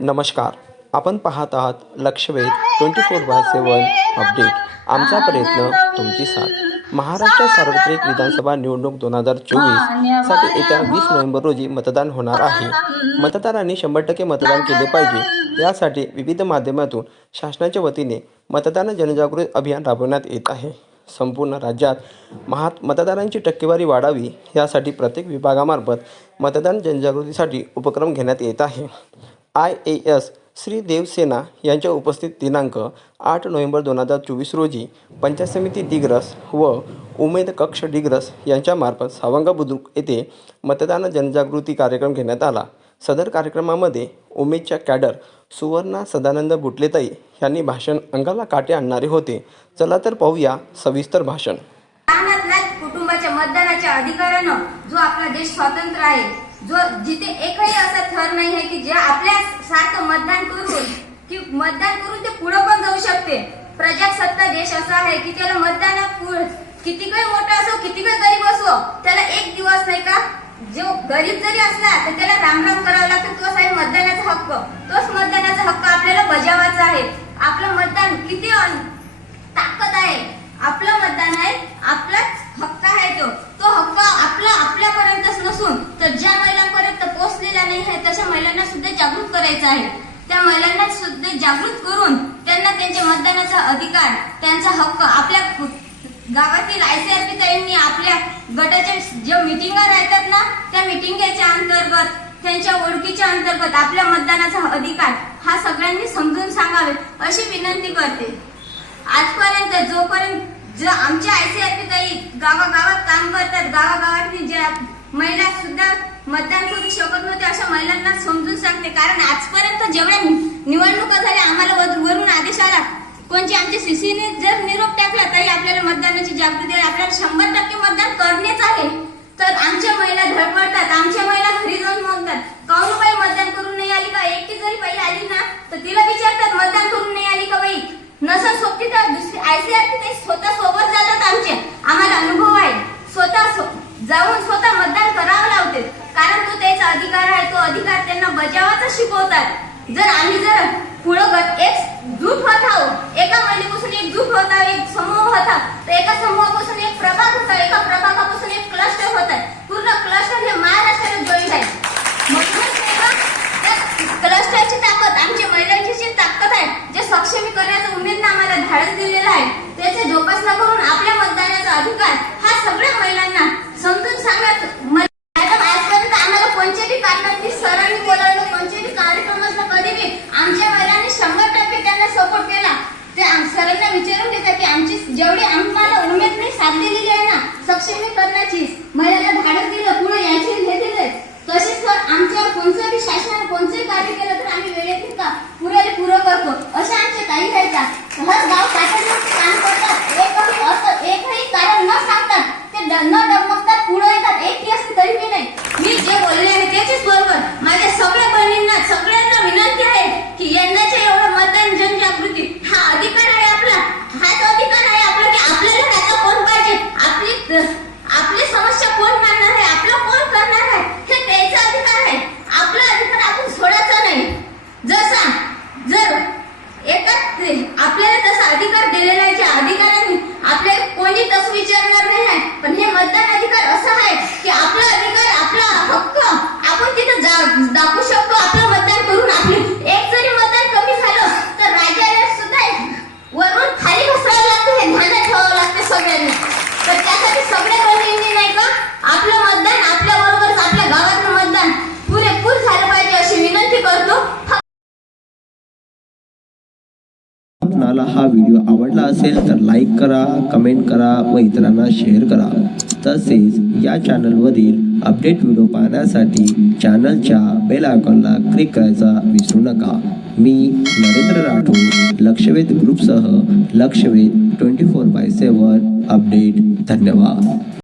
नमस्कार. आपण पाहत आहात Lakshvedh twenty four by seven update. आमचा प्रयत्न तुमची साथ. महाराष्ट्र सार्वत्रिक विधानसभा निवडणूक दोन हजार चोवीससाठी येत्या वीस नोव्हेंबर रोजी मतदान होणार आहे. मतदारांनी शंभर टक्के मतदान केले पाहिजे. यासाठी विविध माध्यमातून शासनाच्या वतीने मतदान जनजागृती अभियान राबवण्यात येत आहे. संपूर्ण राज्यात महा मतदारांची टक्केवारी वाढावी यासाठी प्रत्येक विभागामार्फत मतदान जनजागृतीसाठी उपक्रम घेण्यात येत आहे. I A S Shri Devsena यांच्या उपस्थित दिनांक आठ नोव्हेंबर दोन हजार चोवीस रोजी पंचायत समिती दिग्रस व उमेद कक्ष दिग्रस यांच्यामार्फत सावंगा बुद्रुक येथे मतदान जनजागृती कार्यक्रम घेण्यात आला. सदर कार्यक्रमामध्ये उमेदच्या कॅडर सुवर्णा सदानंद बुटलेताई यांनी भाषण अंगाला काटे आणणारे होते. चला तर पाहूया सविस्तर भाषण. कुटुंबाच्या मतदानाच्या अधिकारानं जो आपला देश स्वतंत्र आहे जो जिथे एकही असा थर नाही आहे की जे आपल्या सारखं मतदान करून की मतदान करून ते पुढे पण जाऊ शकते. प्रजासत्ता देश असा आहे की त्याला मतदान किती काही मोठा असो किती काही गरीब असो त्याला एक दिवस नाही का? जो गरीब जरी असला तर त्याला रामराम करावा लागतो. तोच आहे मतदानाचा हक्क. तोच मतदानाचा हक्क आपल्याला बजावायचा आहे. आपलं मतदान किती ताकद आहे आपलं मतदान आहे आपलाच हक्क आहे तो तो हक्क आपला आपल्यापर्यंतच नसून तर ज्या महिलांपर्यंत पोहोचलेला नाही आहे तशा महिलांना सुद्धा जागृत करायचं आहे. त्या महिलांना सुद्धा जागृत करून त्यांना त्यांच्या मतदानाचा अधिकार त्यांचा हक्क आपल्या कु- गावातील आयसीआरपी ताईंनी आपल्या गटाच्या ज्या मिटिंगा राहतात ना त्या मिटिंगाच्या अंतर्गत त्यांच्या ओळखीच्या अंतर्गत आपल्या मतदानाचा अधिकार हा सगळ्यांनी समजून सांगावे अशी विनंती करते. आजपर्यंत जोपर्यंत जो आमच्या आयसीआरपी ताई गावागावात काम करतात गावागावातली ज्या महिला सुद्धा मतदान करू शकत नव्हते अशा महिलांना समजून कारण आजपर्यंत जेवढ्या निवडणुका झाल्या आम्हाला वरून आदेश आला कोणची आमच्या सीसीने जर निरोप टाकला तरी आपल्याला मतदानाची जागृती आपल्याला शंभर टक्के मतदान करणेच आहे. तर आमच्या महिला धडपडतात. आमच्या महिला घरी जाऊन म्हणतात काऊन हो बाई मतदान करून नाही आली का? एकटी जरी बाई आली ना तर तिला विचारतात मतदान करून नाही आली का बाई? नसं सोबती तर दुसरी आयसीआरपी ते स्वतः सोबत जातात आमचे आम्हाला अनुभव आहे स्वतः स्व- जाऊन स्वतः मतदान करावं लावते कारण तो त्याचा अधिकार आहे तो अधिकार त्यांना बजावाचा शिकवतात. जर आम्ही जर पुढं एक ग्रुप होत आहोत एका महिलेपासून एक ग्रुप होता एक समूह होता तर एका समूहापासून एक प्रभाग होता एका प्रभागापासून एक क्लस्टर होत आहे पूर्ण क्लस्टर हे महाराष्ट्राला जॉईंट आहे म्हणूनच नाही का, त्या क्लस्टरची ताकद आमच्या महिलांची जी ताकद आहे जे सक्षमीकरण्याचं उमेदनं आम्हाला धाडस दिलेलं आहे त्याचे जोपासना करून आपल्या मतदानाचा अधिकार हा सगळ्या महिलांना समजून सांगण्यात म- मॅडम आजपर्यंत आम्हाला कोणत्याही कारणाने सरांनी बोलावलं कोणत्याही कार्यक्रम असला कधी बी आमच्या महिलांनी शंभर टक्के त्यांना सपोर्ट केला ते आम- सरांना विचारून घेतात की आमची जेवढी आम्हाला उमेदने साथ दिलेली आहे ना करण्याची महिलाला धाडस दिलं पुढे यायची हे दिलंय तसेच तर आमच्यावर कोणतं बी शासनाने कोणतंही कार्य केलं तर आम्ही वेळेत का पुरं करतो. अशा आमच्या काही राहतात हर गाव हा व्हिडिओ आवडला असेल तर लाईक करा कमेंट करा व इतरांना शेअर करा. तसेच या चॅनलवरील अपडेट व्हिडिओ पाहण्यासाठी चॅनलच्या बेल आयकॉनला क्लिक करायचा विसरू नका. मी Narendra Rathod Lakshvedh ग्रुपसह Lakshvedh twenty four by seven update. धन्यवाद.